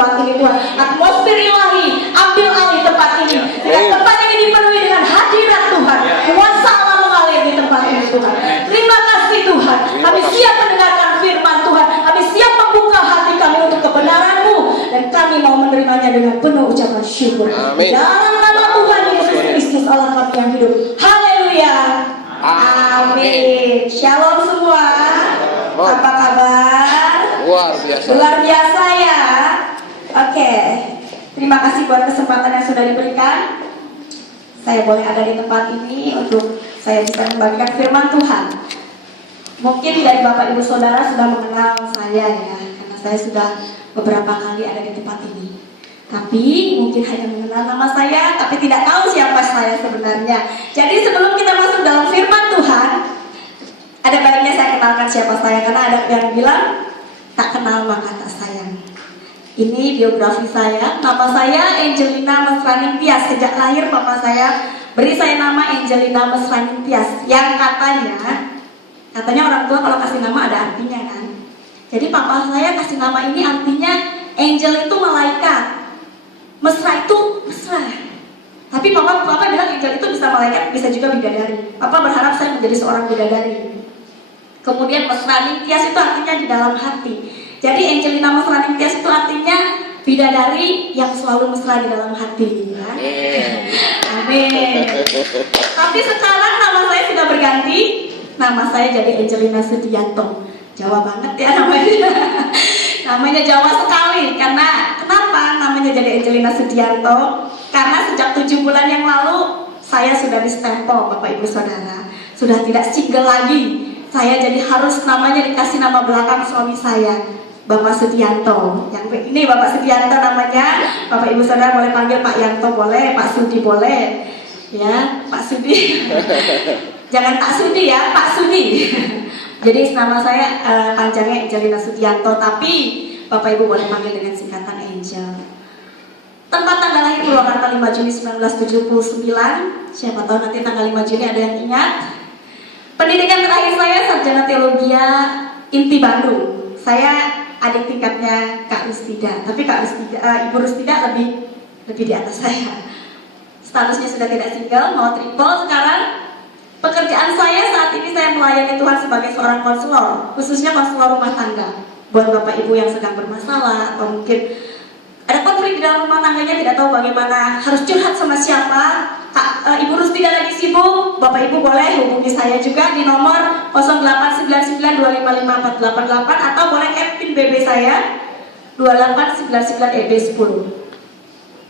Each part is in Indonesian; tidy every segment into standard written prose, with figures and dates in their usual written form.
tempat ini Tuhan. Atmosfer ilahi ambil alih tempat ini. Dan tempat ini dipenuhi dengan hadirat Tuhan. Kuasa Allah mengalir di tempat ini Tuhan. Terima kasih Tuhan. Kami siap mendengarkan firman Tuhan. Kami siap membuka hati kami untuk kebenaran-Mu. Dan kami mau menerimanya dengan penuh ucapan syukur. Dalam nama Tuhan Yesus Kristus Allah kami yang hidup. Haleluya. Amin. Shalom semua. Apa kabar? Luar biasa. Luar biasa ya. Oke. Terima kasih buat kesempatan yang sudah diberikan. Saya boleh ada di tempat ini untuk saya bisa membagikan firman Tuhan. Mungkin dari Bapak Ibu Saudara sudah mengenal saya ya, karena saya sudah beberapa kali ada di tempat ini. Tapi mungkin hanya mengenal nama saya, tapi tidak tahu siapa saya sebenarnya. Jadi sebelum kita masuk dalam firman Tuhan, ada baiknya saya kenalkan siapa saya, karena ada yang bilang tak kenal maka tak sayang. Ini biografi saya. Nama saya Angelina Mesraning Tias. Sejak lahir papa saya beri saya nama Angelina Mesraning Tias, yang katanya orang tua kalau kasih nama ada artinya kan. Jadi papa saya kasih nama ini artinya angel itu malaikat, mesra itu mesra. Tapi papa bilang angel itu bisa malaikat, bisa juga bidadari. Papa berharap saya menjadi seorang bidadari. Kemudian Mesraning Tias itu artinya di dalam hati. Jadi Angelina Mesraning Tias itu artinya bidadari yang selalu mesra di dalam hati ya. Amin. Tapi sekarang nama saya sudah berganti. Nama saya jadi Angelina Sudianto. Jawa banget ya namanya. Namanya Jawa sekali. Karena kenapa namanya jadi Angelina Sudianto? Karena sejak 7 bulan yang lalu saya sudah distempel Bapak Ibu Saudara. Sudah tidak single lagi. Saya jadi harus namanya dikasih nama belakang suami saya, Bapak Sudianto. Yang ini Bapak Sudianto namanya. Bapak Ibu Saudara boleh panggil Pak Yanto boleh, Pak Sudi boleh. Ya, Pak Sudi. Jangan Pak Sudi ya, Pak Sudi. Jadi nama saya panjangnya Angelina Sudianto, tapi Bapak Ibu boleh panggil dengan singkatan Angel. Tempat tanggal lahir Purwakarta 5 Juni 1979. Siapa tahu nanti tanggal 5 Juni ada yang ingat. Pendidikan terakhir saya sarjana teologi Inti Bandung. Saya adik tingkatnya Kak Rustida, tapi Ibu Rustida lebih di atas saya. Statusnya sudah tidak single, mau triple sekarang. Pekerjaan saya saat ini saya melayani Tuhan sebagai seorang konselor, khususnya konselor rumah tangga. Buat Bapak Ibu yang sedang bermasalah atau mungkin ada konflik di dalam rumah tangganya, tidak tahu bagaimana harus curhat sama siapa. Ibu Rustida lagi sibuk, Bapak Ibu boleh hubungi saya juga di nomor 0899255488 atau boleh add pin BB saya 2899EB10.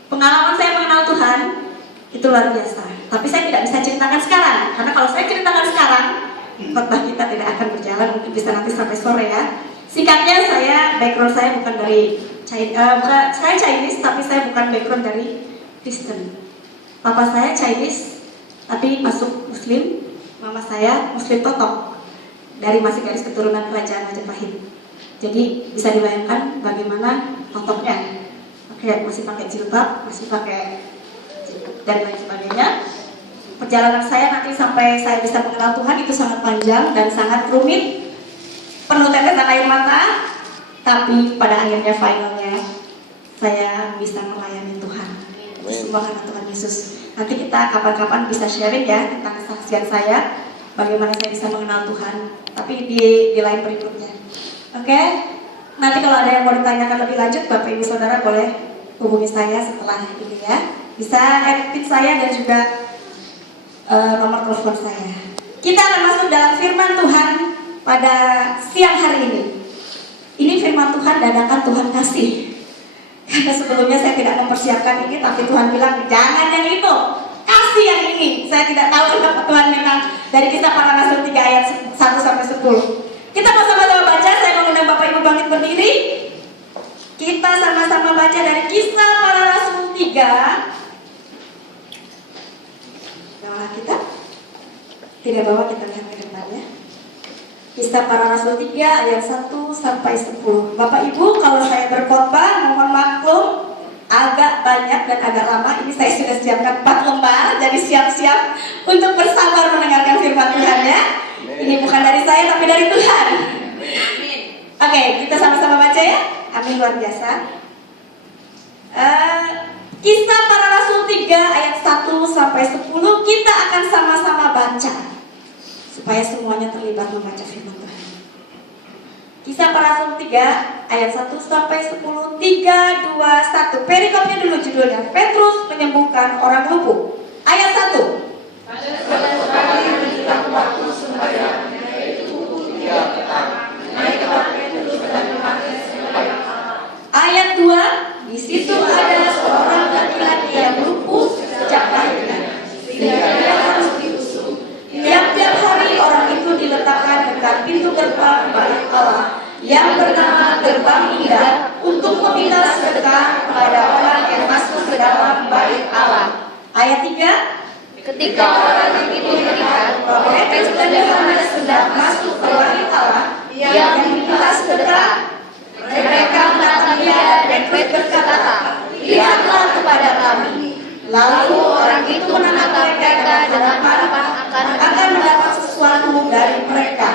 Pengalaman saya mengenal Tuhan itu luar biasa. Tapi saya tidak bisa ceritakan sekarang, karena kalau saya ceritakan sekarang, khotbah kita tidak akan berjalan, mungkin bisa nanti sampai sore ya. Singkatnya, background saya bukan dari saya Chinese, tapi saya bukan background dari Kristen. Papa saya Chinese, tapi masuk Muslim. Mama saya Muslim totok, dari masih garis keturunan kerajaan Majapahit. Jadi bisa dibayangkan bagaimana totoknya. Masih pakai jilbab, masih pakai dan lain sebagainya. Perjalanan saya nanti sampai saya bisa mengenal Tuhan itu sangat panjang dan sangat rumit, penuh tetesan air mata, tapi pada akhirnya finalnya saya bisa melayani Tuhan. Semua karena Tuhan Yesus. Nanti kita kapan-kapan bisa sharing ya tentang kesaksian saya, bagaimana saya bisa mengenal Tuhan, tapi di lain berikutnya. Oke? Nanti kalau ada yang mau ditanyakan lebih lanjut, Bapak Ibu Saudara boleh hubungi saya setelah ini ya. Bisa edit saya dan juga nomor telepon saya. Kita akan masuk dalam firman Tuhan pada siang hari ini. Ini firman Tuhan dadakan Tuhan kasih. Karena sebelumnya saya tidak mempersiapkan ini, tapi Tuhan bilang jangan yang itu, kasih yang ini. Saya tidak tahu kenapa Tuhan bilang dari Kisah Para Rasul 3 ayat 1-10. Kita mau sama-sama baca. Saya mengundang Bapak Ibu bangkit berdiri. Kita sama-sama baca dari Kisah Para Rasul 3. Bawa kita? Tidak bawa, kita lihat ke depannya. Kisah Para Rasul 3 ayat 1-10. Bapak Ibu, kalau saya berkhotbah mohon maklum agak banyak dan agak lama. Ini saya sudah siapkan 4 lembar, jadi siap-siap untuk bersabar mendengarkan firman Tuhan ya. Ini bukan dari saya tapi dari Tuhan. Oke, kita sama-sama baca ya. Amin, luar biasa. Kisah Para Rasul 3 ayat 1 sampai 10 kita akan sama-sama baca supaya semuanya terlibat membaca firman Tuhan. Kisah Para Rasul 3 ayat 1 sampai 10. 3, 2, 1. Perikopnya dulu judulnya, Petrus menyembuhkan orang lumpuh. Ayat 1. Ayat 2. Di situ ada seorang laki-laki yang lumpuh sejak lahirnya, sehingga dia harus diusung. Tiap-tiap hari orang itu diletakkan dekat pintu gerbang bait Allah yang bernama Gerbang Indah untuk meminta sedekah kepada orang yang masuk ke dalam bait Allah. Ayat 3. Ketika orang itu melihat bahwa Petrus dan Yohanes sedang masuk ke bait Allah yang diminta sedekah, mereka menatap dia dan Petrus berkata, "Lihatlah kepada kami." Lalu orang itu menatap mereka dengan harapan akan mendapat sesuatu dari mereka.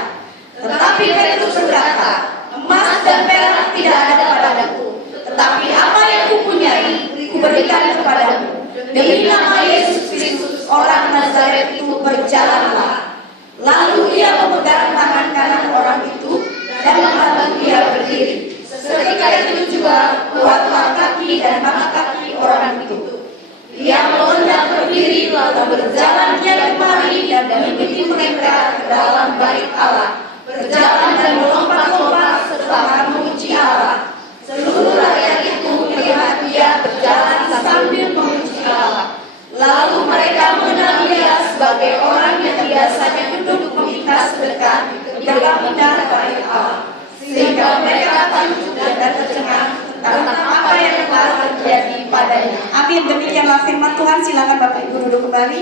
Tetapi Petrus berkata, "Emas dan perak tidak ada padaku, tetapi apa yang kupunyai kuberikan kepadamu. Demi nama Yesus Kristus orang Nazaret itu berjalanlah." Lalu ia memegang tangan kanan orang itu dan membantu dia berdiri. Seketika itu juga kuatlah kaki dan mata kaki orang itu. Ia melonjak berdiri lalu berjalan kian kemari dan mengikuti mereka ke dalam bait Allah, berjalan dan melompat-lompat serta memuji Allah. Seluruh rakyat itu melihat dia berjalan sambil memuji Allah. Lalu mereka mengenal dia sebagai orang yang biasanya duduk meminta sedekah di dalam bait Allah, sehingga mereka takjub dan tercengang tentang apa yang telah terjadi padanya. Amin. Demikianlah firman Tuhan. Silakan Bapak Ibu duduk kembali.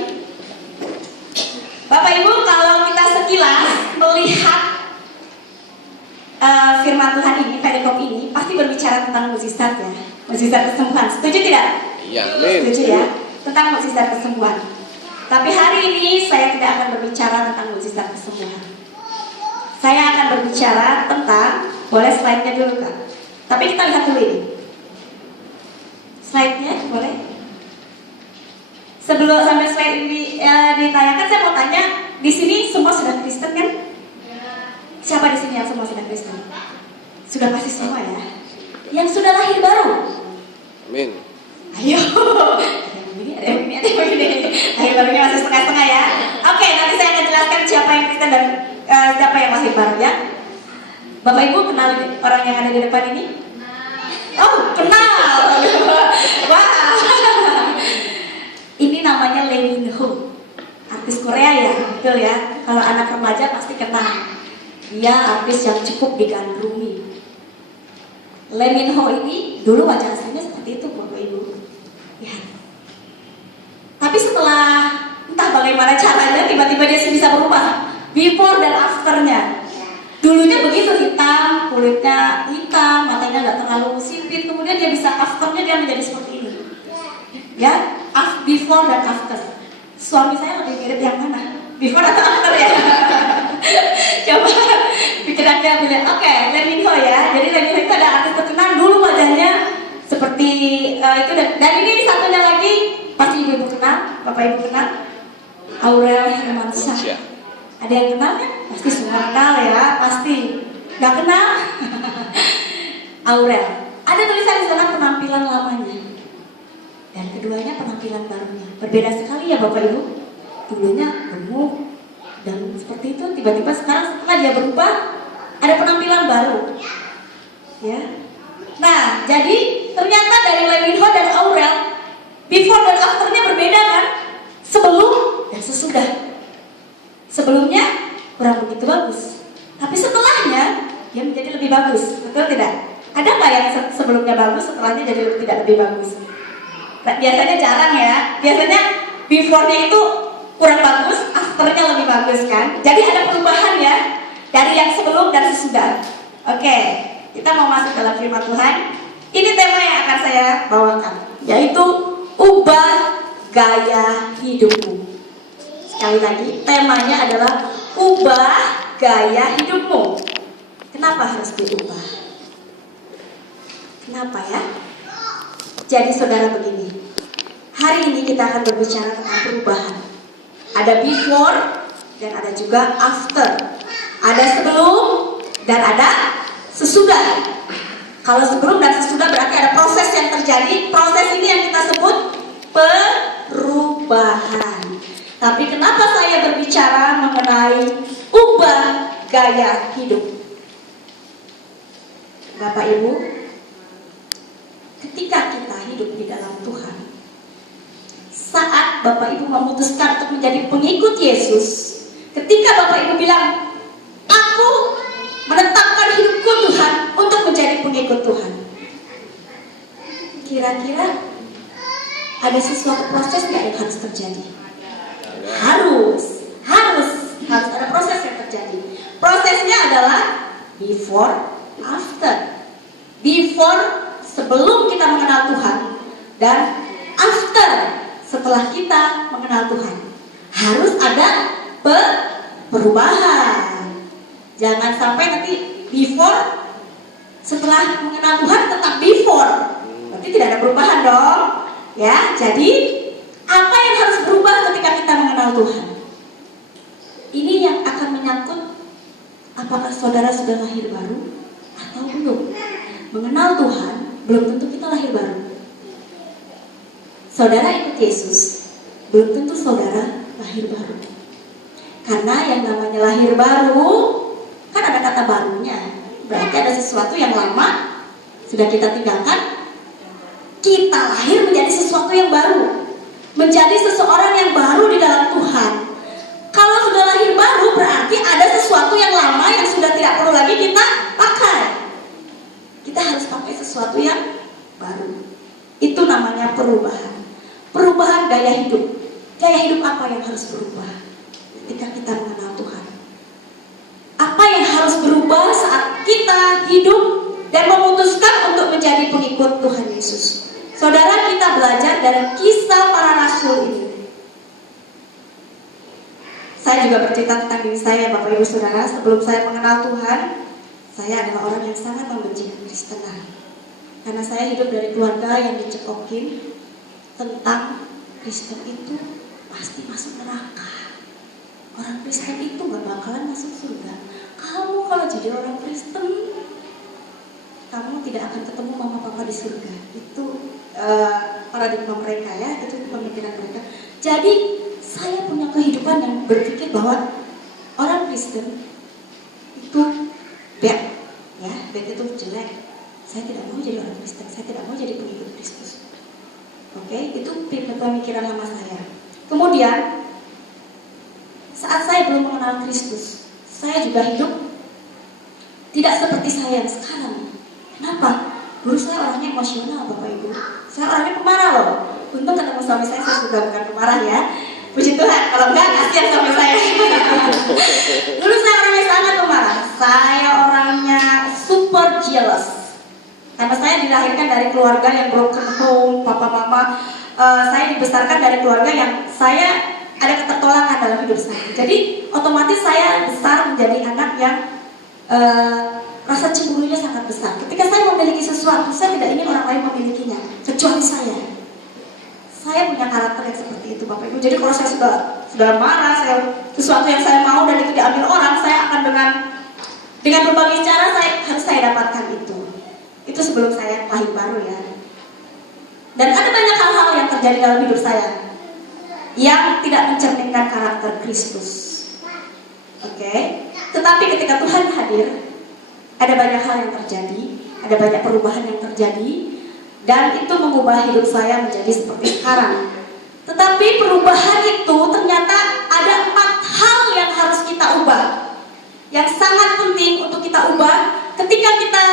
Bapak Ibu, kalau kita sekilas melihat firman Tuhan ini, perikop ini pasti berbicara tentang mukjizat ya, mukjizat kesembuhan. Setuju tidak? Iya, amin. Setuju ya, tentang mukjizat kesembuhan. Tapi hari ini saya tidak akan berbicara tentang mukjizat kesembuhan. Saya akan berbicara tentang, boleh slide-nya dulu Kak. Tapi kita lihat dulu ini. Slide-nya boleh? Sebelum sampai slide ini ditayangkan, saya mau tanya, di sini semua sudah Kristen kan? Siapa di sini yang semua sudah Kristen? Sudah pasti semua ya. Yang sudah lahir baru? Amin. Ayo. Ada yang begini. Lahir barunya masih setengah-setengah ya. Oke, nanti saya akan jelaskan siapa yang Kristen dan siapa yang lahir baru ya. Bapak Ibu kenal orang yang ada di depan ini? Oh, kenal. Wah. Ini namanya Lee Min Ho, artis Korea ya, betul ya. Kalau anak remaja pasti kenal. Dia artis yang cukup digandrungi. Lee Min Ho ini dulu wajah aslinya seperti itu, Bapak Ibu. Ya. Tapi setelah entah bagaimana caranya, tiba-tiba dia bisa berubah. Before dan afternya. Dulunya begitu, hitam, kulitnya hitam, matanya nggak terlalu sipit. Kemudian dia bisa afternya dia menjadi seperti ini. Ya, before dan after. Suami saya lebih mirip yang mana? Before atau after ya? Coba pikirannya pilih. Oke, Lee Min Ho ya. Jadi Lee Min Ho itu ada artis terkenal dulu wajahnya seperti itu. Dan ini satunya lagi pasti ibu kenal, bapak ibu kenal. Aurel Hermansyah. Ada yang kenal kan? Pasti semua kenal ya, pasti. Gak kenal? Aurel. Ada tulisan di sana penampilan lamanya. Dan keduanya penampilan barunya. Berbeda sekali ya Bapak Ibu. Dulunya gemuk dan seperti itu, tiba-tiba sekarang setelah dia berubah ada penampilan baru. Ya. Nah, jadi ternyata dari Lee Min Ho dan Aurel before dan afternya berbeda kan? Sebelum dan sesudah. Sebelumnya kurang begitu bagus, tapi setelahnya dia menjadi lebih bagus, betul tidak? Ada nggak yang sebelumnya bagus, setelahnya jadi tidak lebih bagus? Nah, biasanya jarang ya. Biasanya before-nya itu kurang bagus, after-nya lebih bagus kan? Jadi ada perubahan ya dari yang sebelum dan sesudah. Oke, kita mau masuk dalam firman Tuhan. Ini tema yang akan saya bawakan, yaitu ubah gaya hidupmu. Sekali lagi, temanya adalah ubah gaya hidupmu. Kenapa harus diubah? Kenapa ya? Jadi saudara begini, hari ini kita akan berbicara tentang perubahan. Ada before dan ada juga after. Ada sebelum dan ada sesudah. Kalau sebelum dan sesudah berarti ada proses yang terjadi. Proses ini yang kita sebut perubahan. Tapi kenapa saya berbicara mengenai ubah gaya hidup? Bapak Ibu, ketika kita hidup di dalam Tuhan, saat Bapak Ibu memutuskan untuk menjadi pengikut Yesus, ketika Bapak Ibu bilang, aku menetapkan hidupku Tuhan untuk menjadi pengikut Tuhan, kira-kira ada sesuatu proses yang harus terjadi? Harus ada proses yang terjadi. Prosesnya adalah before, after. Before, sebelum kita mengenal Tuhan, dan after, setelah kita mengenal Tuhan. Harus ada perubahan. Jangan sampai nanti before, setelah mengenal Tuhan tetap before. Berarti tidak ada perubahan dong. Ya, jadi apa yang harus berubah ketika kita mengenal Tuhan? Ini yang akan menyangkut apakah saudara sudah lahir baru atau belum. Mengenal Tuhan belum tentu kita lahir baru. Saudara ikut Yesus, belum tentu saudara lahir baru. Karena yang namanya lahir baru, kan ada kata barunya. Berarti ada sesuatu yang lama sudah kita tinggalkan. Kita lahir menjadi sesuatu yang baru, menjadi seseorang yang baru di dalam Tuhan. Kalau sudah lahir baru, berarti ada sesuatu yang lama yang sudah tidak perlu lagi kita pakai. Kita harus pakai sesuatu yang baru. Itu namanya perubahan. Perubahan gaya hidup. Gaya hidup apa yang harus berubah ketika kita mengenal Tuhan? Apa yang harus berubah saat kita hidup dan memutuskan untuk menjadi pengikut Tuhan Yesus? Saudara, kita belajar dari kisah para rasul ini. Saya juga bercerita tentang diri saya, Bapak Ibu Saudara. Sebelum saya mengenal Tuhan, saya adalah orang yang sangat membenci kekristenan. Karena saya hidup dari keluarga yang dicekokin tentang Kristen itu pasti masuk neraka. Orang Kristen itu gak bakalan masuk surga. Kamu kalau jadi orang Kristen, kamu tidak akan ketemu mama papa di surga. Itu paradigma mereka ya, itu pemikiran mereka. Jadi saya punya kehidupan yang berpikir bahwa orang Kristen itu bad, ya, bad itu jelek. Saya tidak mau jadi orang Kristen, saya tidak mau jadi pengikut Kristus. Oke, itu pemikiran lama saya. Kemudian saat saya belum mengenal Kristus, saya juga hidup tidak seperti saya sekarang. Kenapa? Dulu saya orangnya emosional, Bapak Ibu. Saya orangnya pemarah loh. Untung ketemu suami saya juga bukan pemarah ya. Puji Tuhan, kalau enggak kasihan suami saya. Dulu saya orangnya sangat pemarah. Saya orangnya super jealous. Karena saya dilahirkan dari keluarga yang broken home, papa mama. Saya dibesarkan dari keluarga yang saya ada ketertolakan dalam hidup saya. Jadi otomatis saya besar menjadi anak yang rasa cemburunya sangat besar. Ketika saya memiliki sesuatu, saya tidak ingin orang lain memilikinya, kecuali saya. Saya punya karakter yang seperti itu, Bapak Ibu. Jadi kalau saya sudah marah, sesuatu yang saya mau dan itu diambil orang, saya akan dengan berbagai cara harus saya dapatkan itu. Itu sebelum saya lahir baru ya. Dan ada banyak hal-hal yang terjadi dalam hidup saya yang tidak mencerminkan karakter Kristus. Oke. Tetapi ketika Tuhan hadir, ada banyak hal yang terjadi, ada banyak perubahan yang terjadi, dan itu mengubah hidup saya menjadi seperti sekarang. Tetapi perubahan itu ternyata ada 4 hal yang harus kita ubah, yang sangat penting untuk kita ubah ketika kita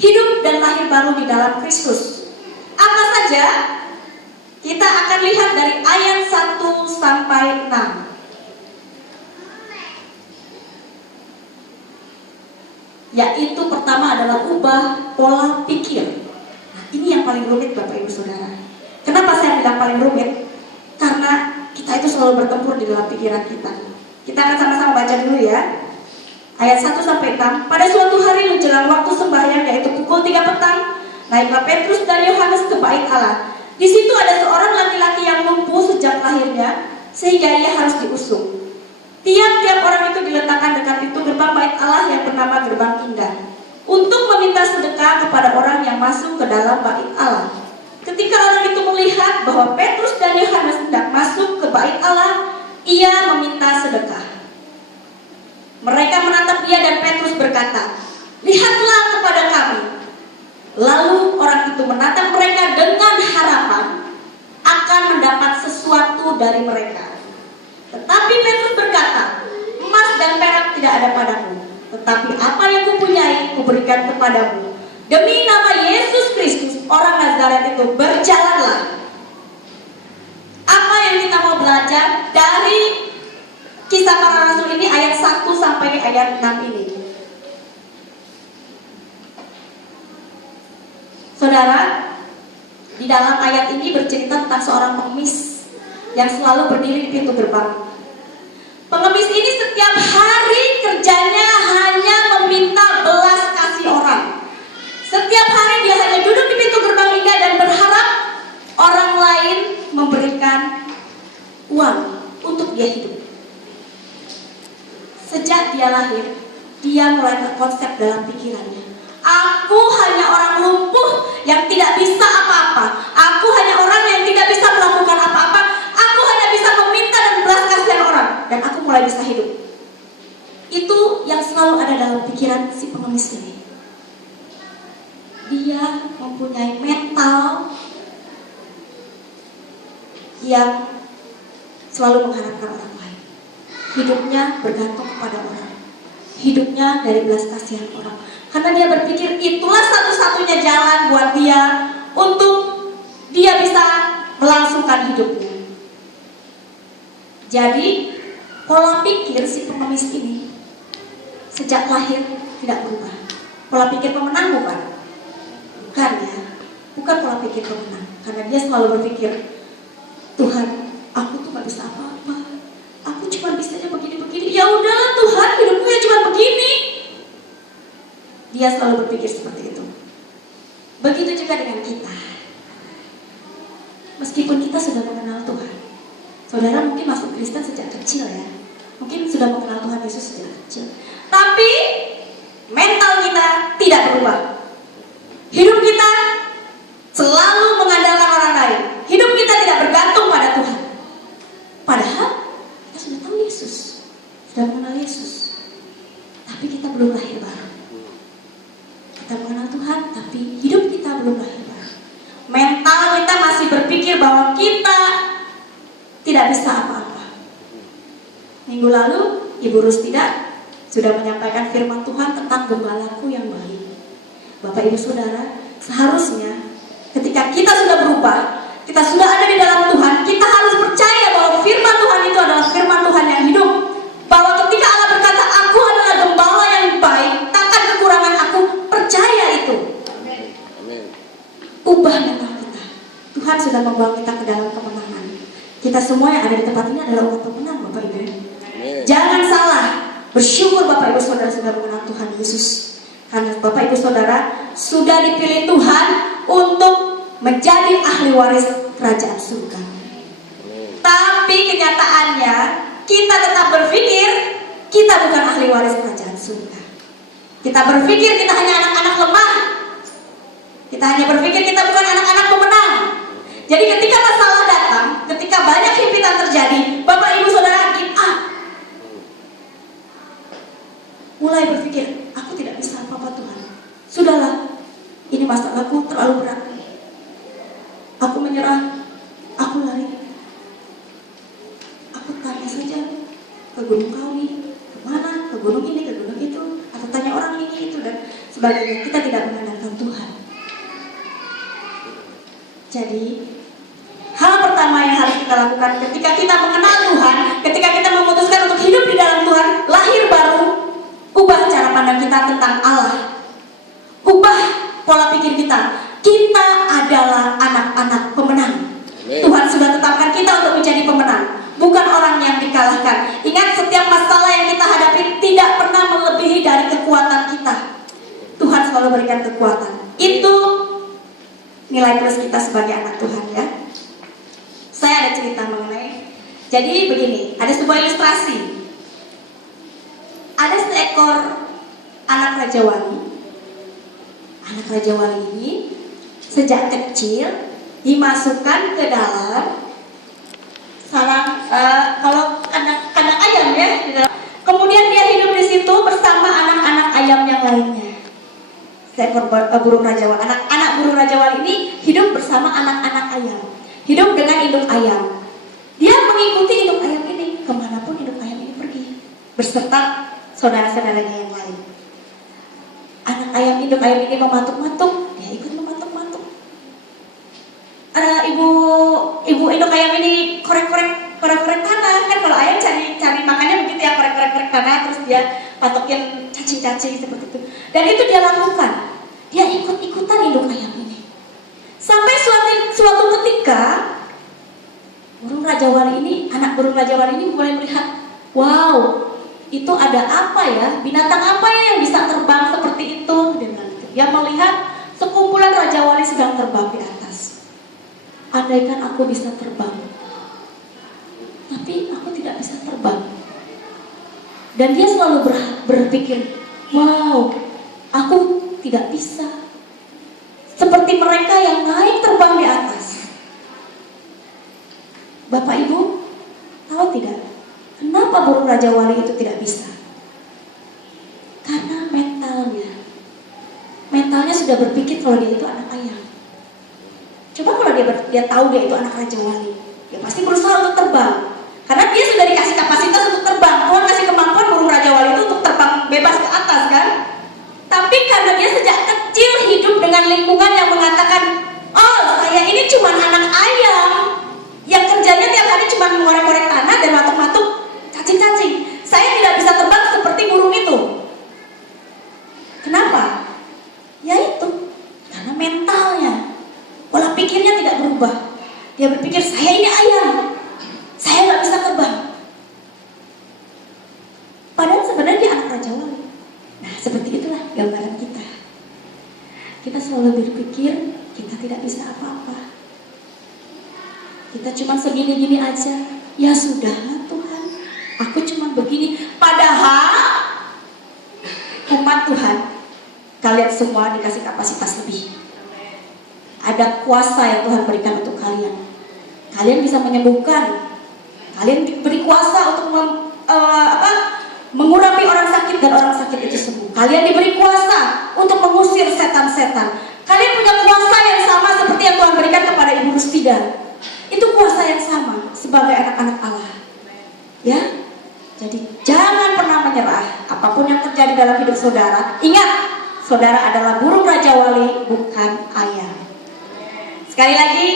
hidup dan lahir baru di dalam Kristus. Apa saja? Kita akan lihat dari ayat 1 sampai 6. Yaitu pertama adalah ubah pola pikir. Nah, ini yang paling rumit Bapak Ibu Saudara. Kenapa saya bilang paling rumit? Karena kita itu selalu bertempur di dalam pikiran kita. Kita akan sama-sama baca dulu ya. Ayat 1 sampai 6. Pada suatu hari menjelang waktu sembahyang, yaitu pukul 3 petang, Naiklah Petrus dan Yohanes ke bait Allah. Di situ ada seorang laki-laki yang lumpuh sejak lahirnya, sehingga ia harus diusung. Tiap-tiap orang itu diletakkan dekat pintu gerbang bait Allah yang bernama Gerbang Indah, untuk meminta sedekah kepada orang yang masuk ke dalam bait Allah. Ketika orang itu melihat bahwa Petrus dan Yohanes hendak masuk ke bait Allah, ia meminta sedekah. Mereka menatap dia dan Petrus berkata, "Lihatlah kepada kami." Lalu orang itu menatap mereka dengan harapan akan mendapat sesuatu dari mereka. Tetapi Petrus berkata, "Emas dan perak tidak ada padaku, tetapi apa yang kupunyai kuberikan kepadamu. Demi nama Yesus Kristus, orang Nazaret itu, berjalanlah." Apa yang kita mau belajar dari Kisah Para Rasul ini, ayat 1 sampai ayat 6 ini? Saudara, di dalam ayat ini bercerita tentang seorang pengemis yang selalu berdiri di pintu gerbang. Pengemis ini setiap hari kerjanya hanya meminta belas kasih orang. Setiap hari dia hanya duduk di pintu gerbang Indah dan berharap orang lain memberikan uang untuk dia hidup. Sejak dia lahir, dia mulai terkonsep dalam pikirannya, aku hanya orang lumpuh yang tidak bisa apa-apa. Aku hanya orang yang tidak bisa melakukan apa-apa. Aku hanya bisa meminta dan belas kasihan orang, dan aku mulai bisa hidup. Itu yang selalu ada dalam pikiran si pengemis ini. Dia mempunyai mental yang selalu mengharapkan orang lain. Hidupnya bergantung kepada orang. Hidupnya dari belas kasihan orang. Karena dia berpikir itulah satu-satunya jalan buat dia untuk dia bisa melangsungkan hidupnya. Jadi pola pikir si pengemis ini sejak lahir tidak berubah. Pola pikir pemenang bukan? Bukan ya. Bukan pola pikir pemenang. Karena dia selalu berpikir, Tuhan, aku tuh gak bisa apa-apa. Aku cuma bisanya begini-begini. Ya udahlah Tuhan, hidupku ya cuma begini. Dia selalu berpikir seperti itu. Begitu juga dengan kita. Meskipun kita sudah mengenal Tuhan. Saudara mungkin masuk Kristen sejak kecil ya. Mungkin sudah mengenal Tuhan Yesus sejak kecil. Tapi mental kita tidak berubah. Hidup kita selalu mengandalkan orang lain. Hidup kita tidak bergantung pada Tuhan. Padahal kita sudah tahu Yesus, sudah mengenal Yesus. Tapi kita belum lahir baru. Kita mengenal Tuhan, tapi hidup kita belum lahir baru. Mental kita masih berpikir bahwa kita tidak bisa apa-apa. Minggu lalu Ibu Rustida sudah menyampaikan firman Tuhan tentang gembalaku yang baik. Bapak Ibu Saudara, seharusnya ketika kita sudah berubah, kita sudah ada di dalam Tuhan, kita harus percaya bahwa firman Tuhan itu adalah firman Tuhan yang hidup. Bahwa ketika Allah berkata, aku adalah gembala yang baik, takkan kekurangan aku, percaya itu. Ubah mental kita. Tuhan sudah membawa kita ke dalam kemenangan. Kita semua yang ada di tempat ini adalah umat pemenang, Bapak Ibu. Jangan salah, bersyukur Bapak Ibu Saudara sudah mengenal Tuhan Yesus. Karena Bapak Ibu Saudara sudah dipilih Tuhan untuk menjadi ahli waris kerajaan surga. Tapi kenyataannya kita tetap berpikir kita bukan ahli waris kerajaan surga. Kita berpikir kita hanya anak-anak lemah. Kita hanya berpikir kita bukan anak-anak pemenang. Jadi ketika masalah datang, ketika banyak himpitan terjadi, Bapak Ibu Saudara give up. Mulai berpikir, aku tidak bisa apa-apa Tuhan. Sudahlah, ini masalahku terlalu berat. Aku menyerah, aku lari. Aku tanya saja ke Gunung Kawi, kemana, ke gunung ini, ke gunung itu, atau tanya orang ini itu dan sebagainya. Kita tidak mengandalkan Tuhan. Jadi, hal pertama yang harus kita lakukan ketika kita mengenal Tuhan, ketika kita memutuskan untuk hidup di dalam Tuhan, lahir baru, ubah cara pandang kita tentang Allah. Ubah pola pikir kita. Kita adalah anak-anak pemenang. Tuhan sudah tetapkan kita untuk menjadi pemenang, bukan orang yang dikalahkan. Ingat, setiap masalah yang kita hadapi tidak pernah melebihi dari kekuatan kita. Tuhan selalu berikan kekuatan. Itu nilai plus kita sebagai anak Tuhan ya. Saya ada cerita mengenai, jadi begini, ada sebuah ilustrasi. Ada seekor anak Raja Wali. Anak Raja Wali ini sejak kecil dimasukkan ke dalam sarang, kalau kandang ayam ya, di dalam. Kemudian dia hidup di situ bersama anak-anak ayam yang lainnya. Seekor burung Raja Wali, anak burung Raja Wali ini hidup bersama anak-anak ayam, hidup dengan induk ayam. Dia mengikuti induk ayam ini kemanapun induk ayam ini pergi, beserta saudara-saudaranya yang lain. Anak ayam, induk ayam ini mematuk-matuk, dia ikut mematuk-matuk. Ibu induk ayam ini korek-korek tanah, kan kalau ayam cari makannya begitu ya, korek-korek tanah, terus dia patokin cacing-cacing seperti itu. Dan itu dia lakukan. Dia ikut-ikutan induk ayam ini. Sampai suatu ketika burung Raja Wali ini, anak burung Raja Wali ini mulai melihat, wow, itu ada apa ya? Binatang apa ya yang bisa terbang seperti itu? Dia melihat sekumpulan Raja Wali sedang terbang di atas. Andaikan aku bisa terbang, tapi aku tidak bisa terbang. Dan dia selalu berpikir, wow, aku tidak bisa seperti mereka yang naik terbang di atas. Bapak Ibu, tahu tidak? Kenapa burung Raja Wali itu tidak bisa? Karena mentalnya sudah berpikir kalau dia itu anak ayam. Coba kalau dia tahu dia itu anak Raja Wali, dia pasti berusaha untuk terbang. Karena dia sudah dikasih kapasitas untuk terbang. Tuhan kasih kemampuan burung Raja Wali itu untuk terbang bebas ke atas kan? Tapi karena dia sejak kecil hidup dengan lingkungan yang mengatakan, oh saya ini cuma anak ayam yang kerjanya tiap hari cuma mengorek-korek tanah dan matuk-matuk cacing-cacing. Saya tidak bisa terbang seperti burung itu. Kenapa? Ya itu, karena mentalnya, pola pikirnya tidak berubah. Dia berpikir, saya ini ayam, saya nggak bisa terbang. Padahal sebenarnya dia anak Raja Wali. Nah, seperti itulah gambaran kita. Kita selalu berpikir kita tidak bisa apa-apa. Kita cuma segini-gini aja. Ya sudahlah Tuhan, aku cuma begini. Padahal umat Tuhan, kalian semua dikasih kapasitas lebih. Ada kuasa yang Tuhan berikan untuk kalian. Kalian bisa menyembuhkan. Kalian diberi kuasa untuk mengurapi orang sakit dan orang sakit itu sembuh. Kalian diberi kuasa untuk mengusir setan-setan. Kalian punya kuasa yang sama seperti yang Tuhan berikan kepada Ibu Rustida. Itu kuasa yang sama sebagai anak-anak Allah. Ya, jadi jangan pernah menyerah. Apapun yang terjadi dalam hidup saudara, ingat, saudara adalah burung Raja Wali, bukan ayam. Sekali lagi,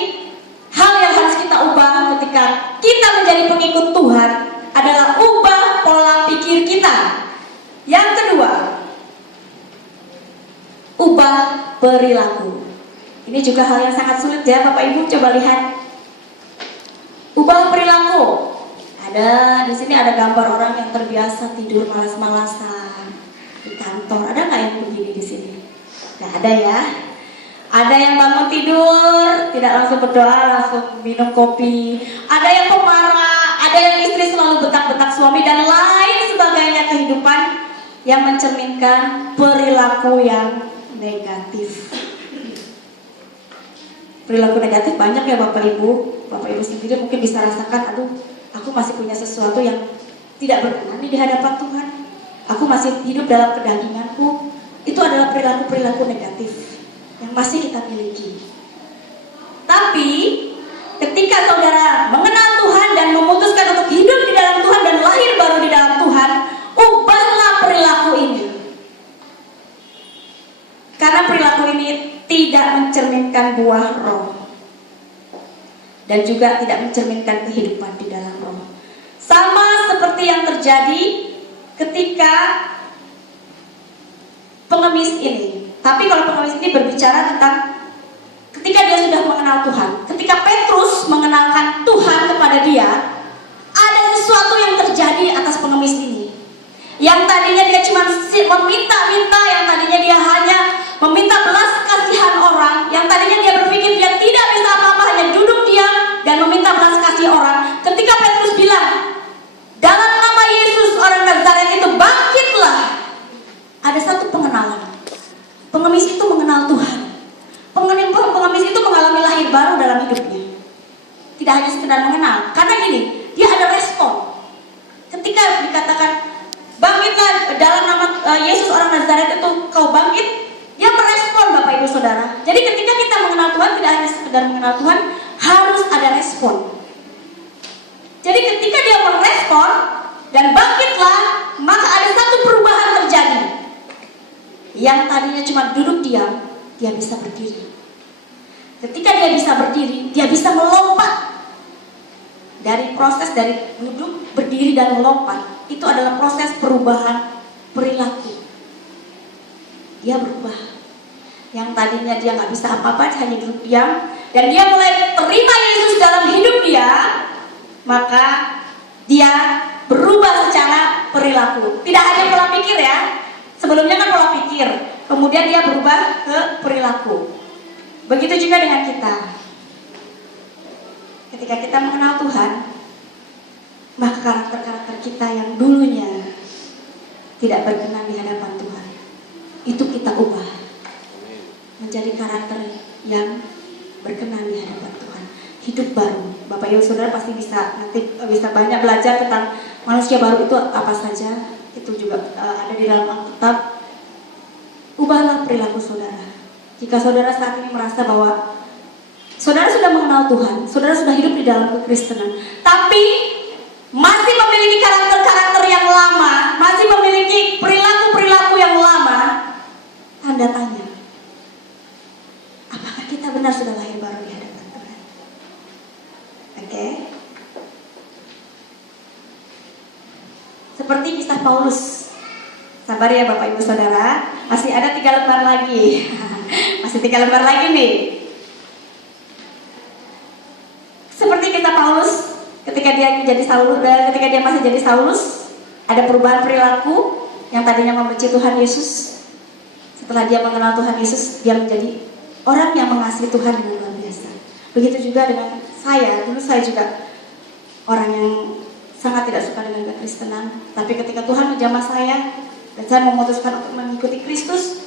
hal yang harus kita ubah ketika kita menjadi pengikut Tuhan adalah ubah pola pikir kita. Yang kedua, ubah perilaku. Ini juga hal yang sangat sulit ya Bapak Ibu, coba lihat. Ubah perilaku. Di sini ada gambar orang yang terbiasa tidur malas-malasan di kantor. Ada nggak yang begini di sini? Nggak ada ya. Ada yang bangun tidur, tidak langsung berdoa, langsung minum kopi. Ada yang pemarah, ada yang istri selalu betak-betak suami, dan lain sebagainya kehidupan yang mencerminkan perilaku yang negatif. Perilaku negatif banyak ya Bapak Ibu. Bapak Ibu sendiri mungkin bisa rasakan, aduh, aku masih punya sesuatu yang tidak berkenan di hadapan Tuhan. Aku masih hidup dalam kedaginganku. Itu adalah perilaku-perilaku negatif yang masih kita miliki. Tapi ketika saudara mengenal Tuhan dan memutuskan untuk hidup di dalam Tuhan dan lahir baru di dalam Tuhan, ubahlah perilaku ini. Karena perilaku ini tidak mencerminkan buah roh dan juga tidak mencerminkan kehidupan di dalam roh. Sama seperti yang terjadi ketika pengemis ini. Tapi kalau pengemis ini berbicara tentang ketika dia sudah mengenal Tuhan. Ketika Petrus mengenalkan Tuhan kepada dia, ada sesuatu yang terjadi atas pengemis ini. Yang tadinya dia cuma meminta-minta, yang tadinya dia hanya meminta belas kasihan orang, yang tadinya dia berpikir hidupnya. Tidak hanya sekedar mengenal, karena gini, dia ada respon. Ketika dikatakan bangkitlah dalam nama Yesus orang Nazaret itu, kau bangkit, dia merespon Bapak Ibu Saudara. Jadi ketika kita mengenal Tuhan, tidak hanya sekedar mengenal Tuhan, harus ada respon. Jadi ketika dia merespon dan bangkitlah, maka ada satu perubahan terjadi. Yang tadinya cuma duduk diam, dia bisa berdiri. Ketika dia bisa berdiri, dia bisa melompat. Dari proses dari duduk, berdiri dan melompat, itu adalah proses perubahan perilaku. Dia berubah. Yang tadinya dia nggak bisa apa-apa, hanya duduk diam, dan dia mulai terima Yesus dalam hidup dia, maka dia berubah secara perilaku. Tidak hanya pola pikir ya. Sebelumnya kan pola pikir, kemudian dia berubah ke perilaku. Begitu juga dengan kita. Ketika kita mengenal Tuhan, maka karakter-karakter kita yang dulunya tidak berkenan di hadapan Tuhan, itu kita ubah menjadi karakter yang berkenan di hadapan Tuhan. Hidup baru. Bapak Ibu Saudara pasti nanti bisa banyak belajar tentang manusia baru itu apa saja. Itu juga ada di dalam Alkitab. Ubahlah perilaku saudara. Jika saudara saat ini merasa bahwa saudara sudah mengenal Tuhan, saudara sudah hidup di dalam kekristenan, tapi masih memiliki karakter-karakter yang lama, masih memiliki perilaku-perilaku yang lama, tanda tanya. Apakah kita benar sudah lahir baru di hadapan Tuhan? Oke. Seperti kisah Paulus. Sabar ya Bapak Ibu Saudara, masih ada 3 lembar lagi. Masih 3 lembar lagi nih. Seperti kisah Paulus, ketika dia masih jadi Saulus, ada perubahan perilaku. Yang tadinya membenci Tuhan Yesus, setelah dia mengenal Tuhan Yesus, dia menjadi orang yang mengasihi Tuhan dengan luar biasa. Begitu juga dengan saya. Dulu saya juga orang yang sangat tidak suka dengan kekristenan, tapi ketika Tuhan menjamah saya dan saya memutuskan untuk mengikuti Kristus,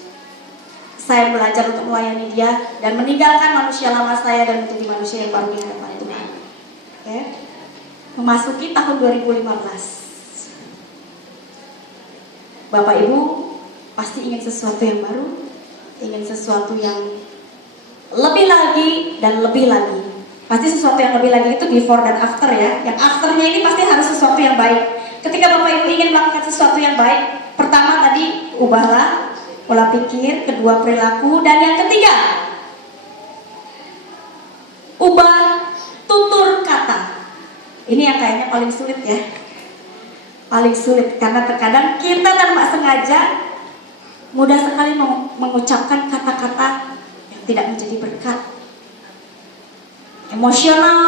saya belajar untuk melayani Dia dan meninggalkan manusia lama saya dan menjadi manusia yang baru di hadapan Tuhan. Oke. Memasuki tahun 2015. Bapak Ibu pasti ingin sesuatu yang baru, ingin sesuatu yang lebih lagi dan lebih lagi. Pasti sesuatu yang lebih lagi itu before dan after ya. Yang afternya ini pasti harus sesuatu yang baik. Ketika Bapak Ibu ingin melakukan sesuatu yang baik, pertama tadi ubahlah pola pikir, kedua perilaku, dan yang ketiga ubah tutur kata. Ini yang kayaknya paling sulit ya. Paling sulit karena terkadang kita tanpa sengaja mudah sekali mengucapkan kata-kata yang tidak menjadi berkat. Emosional,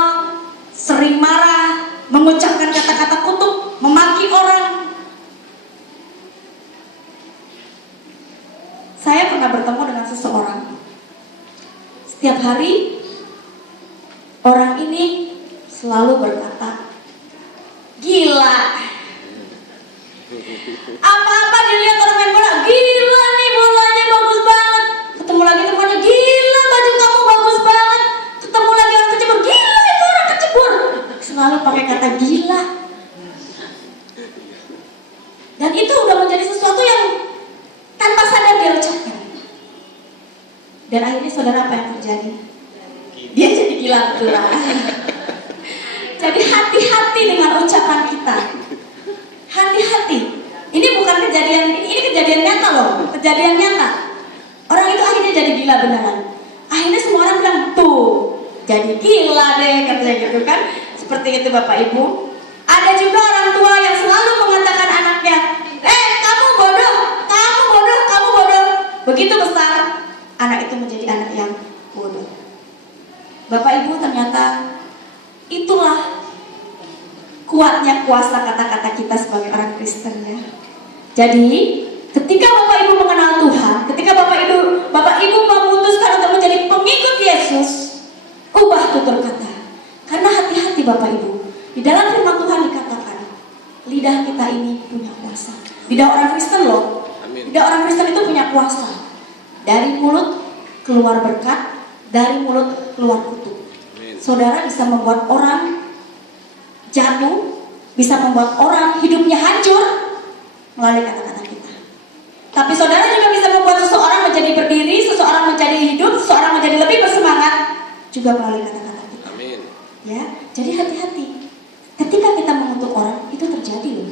sering marah, mengucapkan kata-kata kutuk, memaki orang. Saya pernah bertemu dengan seseorang. Setiap hari orang ini selalu berkata, gila. Apa-apa dilihat orang main bola, gila nih bolanya bagus banget. Ketemu lagi temannya, gila baju kamu bagus banget. Ketemu lagi orang kecebur, gila itu orang kecebur. Selalu pakai kata gila. Dan itu udah menjadi sesuatu yang tanpa sadar dia ucapkan. Dan akhirnya saudara apa yang terjadi? Dia jadi gila betulan. Jadi hati-hati dengan ucapan kita. Hati-hati. Ini bukan kejadian, ini kejadian nyata loh. Kejadian nyata. Orang itu akhirnya jadi gila beneran. Akhirnya semua orang bilang, tuh jadi gila deh, katanya gitu kan. Seperti itu Bapak Ibu. Ada juga orang tua yang selalu mengatakan anaknya, kamu bodoh, kamu bodoh, kamu bodoh. Begitu besar, anak itu menjadi anak yang bodoh. Bapak Ibu, ternyata itulah kuatnya kuasa kata-kata kita sebagai orang Kristen ya. Jadi ketika Bapak Ibu mengenal Tuhan, ketika Bapak Ibu memutuskan untuk menjadi pengikut Yesus, ubah tutur kata. Karena hati-hati Bapak Ibu, di dalam firman Tuhan dikatakan lidah kita ini punya kuasa. Lidah orang Kristen loh. Lidah orang Kristen itu punya kuasa. Dari mulut keluar berkat, dari mulut keluar kutuk. Saudara bisa membuat orang jatuh, bisa membuat orang hidupnya hancur melalui kata-kata kita. Tapi saudara juga bisa membuat seseorang menjadi berdiri, seseorang menjadi hidup, seseorang menjadi lebih bersemangat juga melalui kata-kata kita. Amin. Ya, jadi hati-hati. Ketika kita mengutuk orang, itu terjadi loh.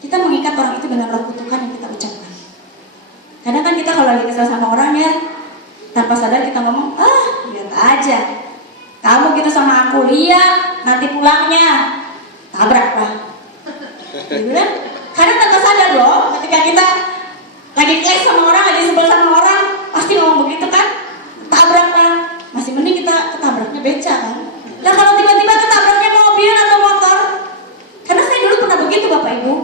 Kita mengikat orang itu dengan roh kutukan yang kita ucapkan. Kadang kan kita kalau lagi kesal sama orang ya, tanpa sadar kita ngomong, lihat aja, kamu gitu sama aku, lihat nanti pulangnya tabrak lah. Gitu kan? Kadang tanpa sadar loh, ketika kita lagi clash sama orang, lagi sebel sama orang, pasti ngomong begitu kan, tabrak lah. Masih mending kita ketabraknya beca kan. Nah kalau tiba-tiba ketabraknya mobil atau motor, karena saya dulu pernah begitu Bapak Ibu.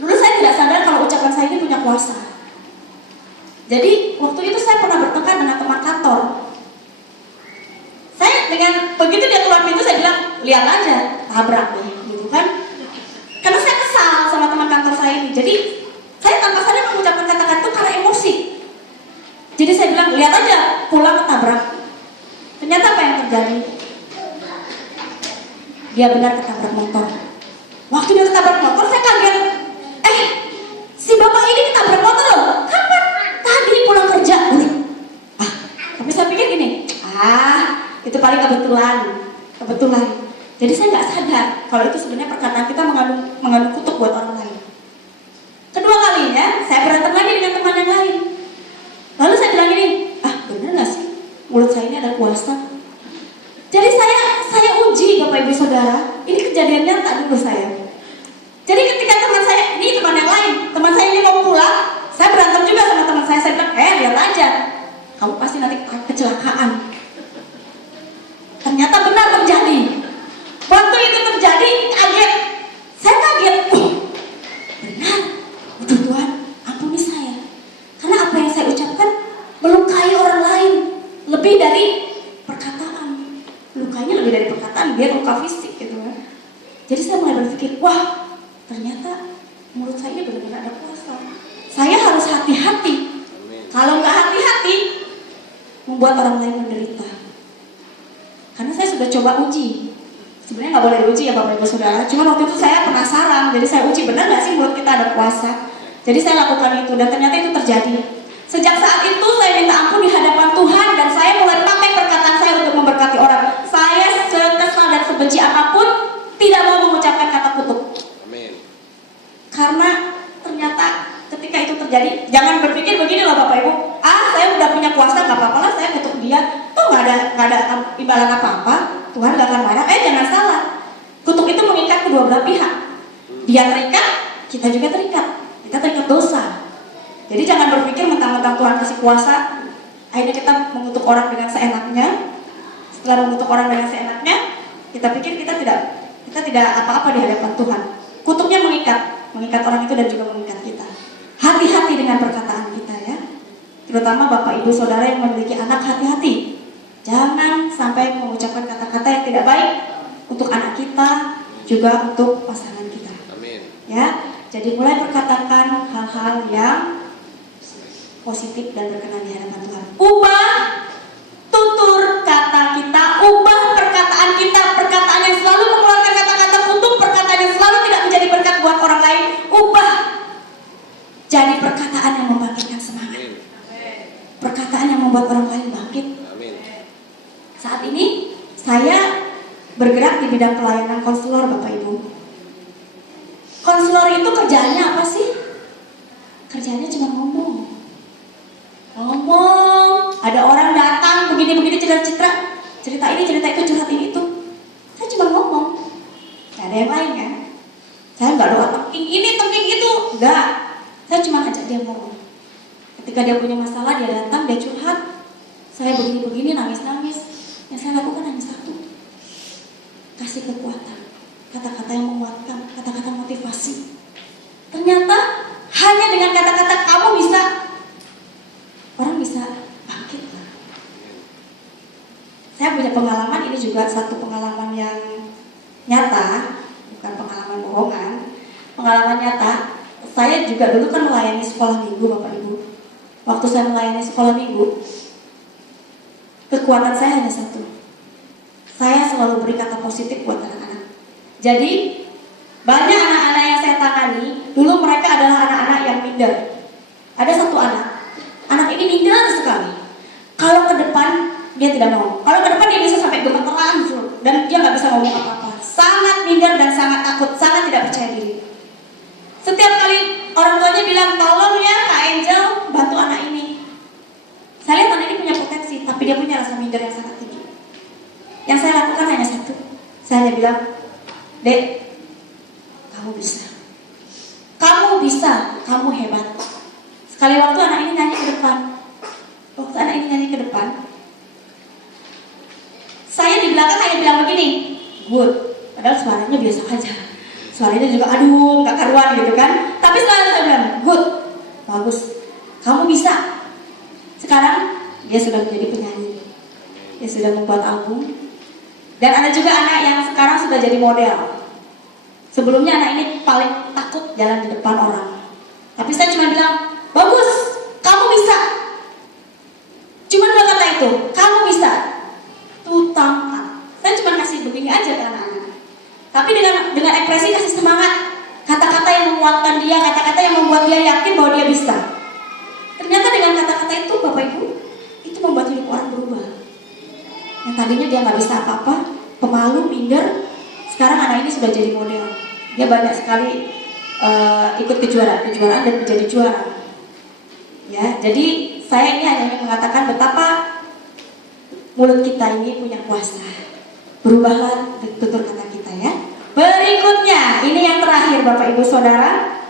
Dulu saya tidak sadar kalau ucapan saya ini punya kuasa. Jadi waktu itu saya pernah bertengkar dengan teman kantor. Saya dengan begitu dia keluar pintu saya bilang, lihat aja, tabrak deh, gitu kan. Karena saya kesal sama teman kantor saya ini. Jadi saya tanpa sadar mengucapkan kata-kata itu karena emosi. Jadi saya bilang, lihat aja, pulang ketabrak. Ternyata apa yang terjadi? Dia benar ketabrak motor. Waktu dia ketabrak motor, saya kaget. Si bapak ini ketabrak motor loh. Kapan? Tadi pulang kerja. Tapi saya pikir gini, itu paling kebetulan. Jadi saya nggak sadar kalau itu sebenarnya perkataan kita mengandung kutuk buat orang lain. Kedua kalinya, saya berantem lagi dengan teman yang lain. Lalu saya bilang gini, bener nggak sih mulut saya ini ada kuasa? Jadi saya uji Bapak Ibu Saudara, ini kejadian nyata dulu saya. Jadi ketika teman saya, ini teman yang lain, teman saya ini mau pulang, saya berantem juga sama teman saya bilang, lihat aja, kamu pasti nanti kecelakaan. Ternyata benar terjadi. Waktu itu terjadi, kaget. Saya kaget, benar. Tuhan, ampuni saya. Karena apa yang saya ucapkan melukai orang lain lebih dari perkataan. Lukanya lebih dari perkataan, dia luka fisik gitu kan. Jadi saya mulai berpikir, ternyata mulut saya ini benar-benar ada kuasa. Saya harus hati-hati. Kalau nggak hati-hati, membuat orang lain menderita. Karena saya sudah coba uji. Sebenarnya nggak boleh diuji ya Bapak Ibu Saudara. Cuma waktu itu saya penasaran, jadi saya uji benar nggak sih mulut kita ada kuasa. Jadi saya lakukan itu dan ternyata itu terjadi. Sejak saat itu saya minta ampun di hadapan Tuhan dan saya mulai pakai perkataan saya untuk memberkati orang. Saya sekesal dan sebenci apapun tidak mau mengucapkan kata kutuk. Amin. Karena ternyata ketika itu terjadi, jangan berpikir begini loh Bapak Ibu. Saya udah punya kuasa, nggak apa-apa lah saya kutuk dia. Tuh nggak ada imbalan apa-apa. Tuhan nggak akan marah. Jangan salah. Kutuk itu mengikat kedua belah pihak. Dia terikat, kita juga terikat. Kita terikat dosa. Jadi jangan berpikir mentang-mentang Tuhan kasih kuasa, akhirnya kita mengutuk orang dengan seenaknya. Setelah mengutuk orang dengan seenaknya, kita pikir kita tidak apa-apa di hadapan Tuhan. Kutuknya mengikat orang itu dan juga mengikat kita. Hati-hati dengan perkataan kita ya. Terutama Bapak Ibu Saudara yang memiliki anak, hati-hati. Jangan sampai mengucapkan kata-kata yang tidak baik untuk anak kita, juga untuk pasangan kita. Amin. Ya, jadi mulai perkatakan hal-hal yang positif dan berkenan di hadapan Tuhan. Ubah tutur kata kita, ubah perkataan kita, perkataan yang selalu mengeluarkan kata-kata kutuk, perkataan yang selalu tidak menjadi berkat buat orang lain, ubah jadi perkataan yang membangkitkan semangat. Perkataan yang membuat orang lain bangkit. Amin. Saat ini saya bergerak di bidang pelayanan konselor Bapak Ibu. Konselor itu kerjaannya apa sih? Kerjaannya cuma ngomong, ada orang datang begini-begini cerita ini, cerita itu, curhat ini itu. Saya cuma ngomong, gak ada yang lain kan. Saya gak doa tengking ini, tengking itu, enggak. Saya cuma ajak dia ngomong. Ketika dia punya masalah, dia datang, dia curhat, saya begini-begini, nangis-nangis. Yang saya lakukan hanya satu, kasih kekuatan, kata-kata yang menguatkan, kata-kata motivasi. Ternyata hanya dengan kata-kata kamu bisa, orang bisa bangkit. Saya punya pengalaman, ini juga satu pengalaman yang nyata, bukan pengalaman bohongan, pengalaman nyata. Saya juga dulu kan melayani sekolah minggu Bapak Ibu. Waktu saya melayani sekolah minggu, kekuatan saya hanya satu, selalu beri kata positif buat anak-anak. Jadi banyak anak-anak yang saya tangani, dulu mereka adalah anak-anak yang minder. Ada satu anak ini minder sekali. Kalau ke depan dia tidak mau. Kalau ke depan dia bisa sampai gemeteran dan dia nggak bisa ngomong apa-apa. Sangat minder dan sangat takut, sangat tidak percaya diri. Setiap kali orang tuanya bilang, tolong ya Kak Angel bantu anak ini. Saya lihat anak ini punya potensi, tapi dia punya rasa minder yang sangat tinggi. Yang saya lakukan hanya satu. Saya hanya bilang, Dek, kamu bisa. Kamu bisa, kamu hebat. Sekali waktu anak ini nyanyi ke depan. Waktu anak ini nyanyi ke depan, saya di belakang hanya bilang begini, good. Padahal suaranya biasa aja. Suaranya juga aduh, gak karuan gitu kan. Tapi selalu saya bilang, good, bagus, kamu bisa. Sekarang dia sudah menjadi penyanyi. Dia sudah membuat album. Dan ada juga anak yang sekarang sudah jadi model. Sebelumnya anak ini paling takut jalan di depan orang. Tapi saya cuma bilang, bagus, kamu bisa. Cuma dua kata itu, kamu bisa. Tutang. Saya cuma kasih begini aja ke anak-anak. Tapi dengan ekspresi kasih semangat, kata-kata yang menguatkan dia, kata-kata yang membuat dia yakin bahwa dia bisa. Ternyata dengan kata-kata itu, Bapak Ibu, itu membuat hidup orang berubah. Yang tadinya dia nggak bisa apa-apa, pemalu, minder, sekarang anak ini sudah jadi model. Dia banyak sekali ikut kejuaraan dan menjadi juara. Ya, jadi saya ini hanya mengatakan betapa mulut kita ini punya kuasa. Berubahlah tutur kata kita ya. Berikutnya, ini yang terakhir Bapak Ibu Saudara.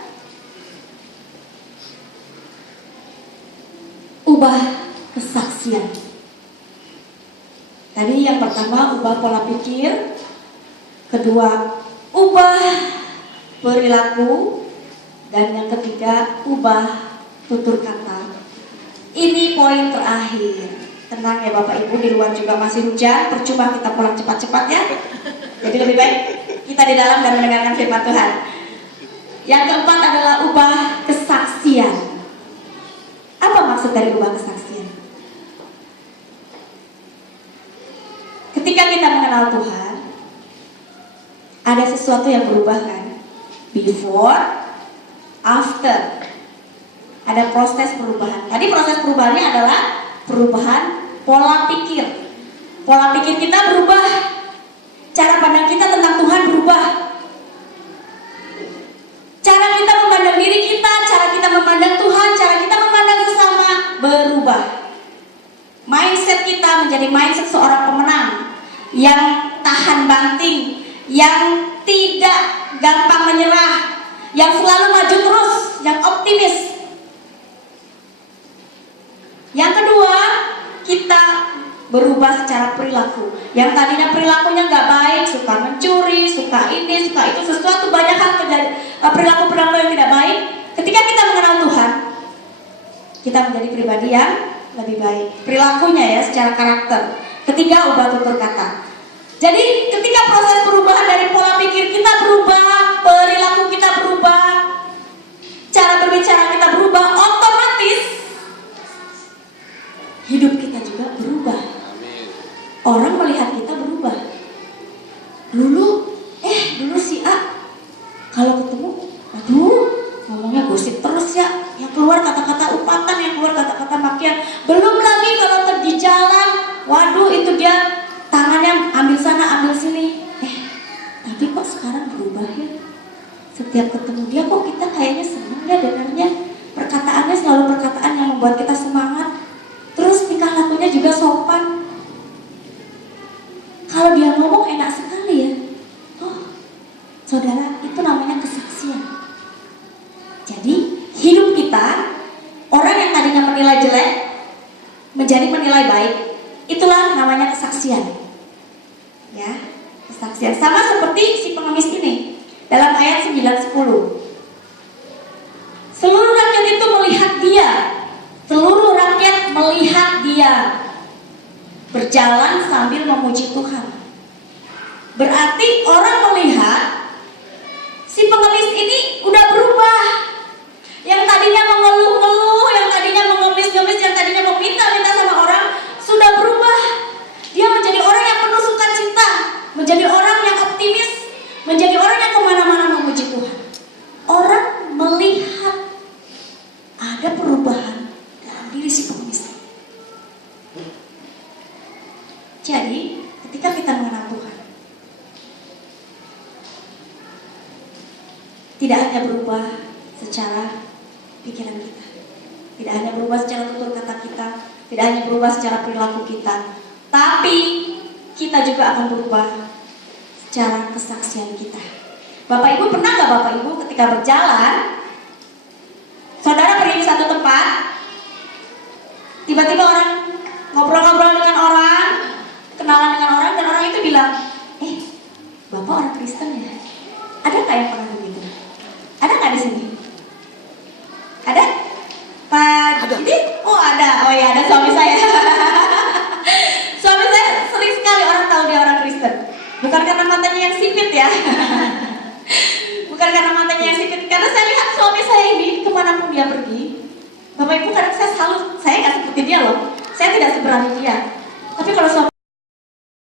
Ubah kesaksian. Tadi yang pertama ubah pola pikir, kedua ubah perilaku, dan yang ketiga ubah tutur kata. Ini poin terakhir. Tenang ya Bapak Ibu, di luar juga masih hujan, percuma kita pulang cepat-cepat ya. Jadi lebih baik kita di dalam dan mendengarkan firman Tuhan. Yang keempat adalah ubah kesaksian. Apa maksud dari ubah kesaksian? Ketika kita mengenal Tuhan, ada sesuatu yang berubah kan? Before, after. Ada proses perubahan. Tadi proses perubahannya adalah perubahan pola pikir. Pola pikir kita berubah. Cara pandang kita tentang Tuhan berubah. Cara kita memandang diri kita, cara kita memandang Tuhan, cara kita memandang sesama berubah. Mindset kita menjadi mindset seorang pemenang yang tahan banting, yang tidak gampang menyerah, yang selalu maju terus, yang optimis. Yang kedua, kita berubah secara perilaku. Yang tadinya perilakunya nggak baik, suka mencuri, suka ini, suka itu, sesuatu banyak hal perilaku-perilaku yang tidak baik. Ketika kita mengenal Tuhan, kita menjadi pribadi yang lebih baik. Perilakunya ya, secara karakter. Ketiga, ubah tutur kata. Jadi ketika proses perubahan dari pola pikir kita berubah, perilaku kita berubah, cara berbicara kita berubah, otomatis hidup kita juga berubah. Orang melihat kita berubah. Dulu si A kalau ketemu, aduh, ngomongnya gosip terus ya. Yang keluar kata-kata upatan, yang keluar kata-kata makian. Belum lagi kalau di jalan, waduh itu dia tangannya ambil sana, ambil sini. Tapi kok sekarang berubah ya? Setiap ketemu dia kok kita kayaknya senang ya dengarnya. Perkataannya selalu perkataan yang membuat kita semangat. Terus tingkah lakunya juga sopan. Kalau dia ngomong enak sekali ya. Oh, saudara, itu namanya kesaksian. Jadi hidup kita, orang yang tadinya menilai jelek menjadi menilai baik. Itulah namanya kesaksian. Ya, kesaksian. Sama seperti si pengemis ini dalam ayat 9-10. Seluruh rakyat itu melihat dia. Seluruh rakyat melihat dia berjalan sambil memuji Tuhan. Berarti orang melihat si pengemis ini udah berubah. Yang tadinya mengeluh-ngeluh, yang tadinya mengemis-ngemis, yang tadinya meminta-minta sama orang, sudah berubah. Dia menjadi orang yang penuh sukacita. menjadi orang yang optimis, menjadi orang yang kemana-mana memuji Tuhan. Orang melihat ada perubahan dalam diri si pengemis. Jadi, ketika kita mengenal Tuhan, tidak hanya berubah secara pikiran kita, tidak hanya berubah secara tutur kata kita, tidak hanya berubah secara perilaku kita, tapi kita juga akan berubah secara kesaksian kita. Bapak Ibu pernah nggak Bapak Ibu ketika berjalan, saudara pergi di satu tempat, tiba-tiba orang ngobrol-ngobrol dengan orang, kenalan dengan orang, dan orang itu bilang, Bapak orang Kristen ya? Ada nggak yang pernah begitu? Ada nggak di sini? Ada? Pak Didi? Oh ada, oh ya ada suami saya. Suami saya sering sekali orang tahu dia orang Kristen. Bukan karena matanya yang sipit ya. Bukan karena matanya yang sipit, karena saya lihat suami saya ini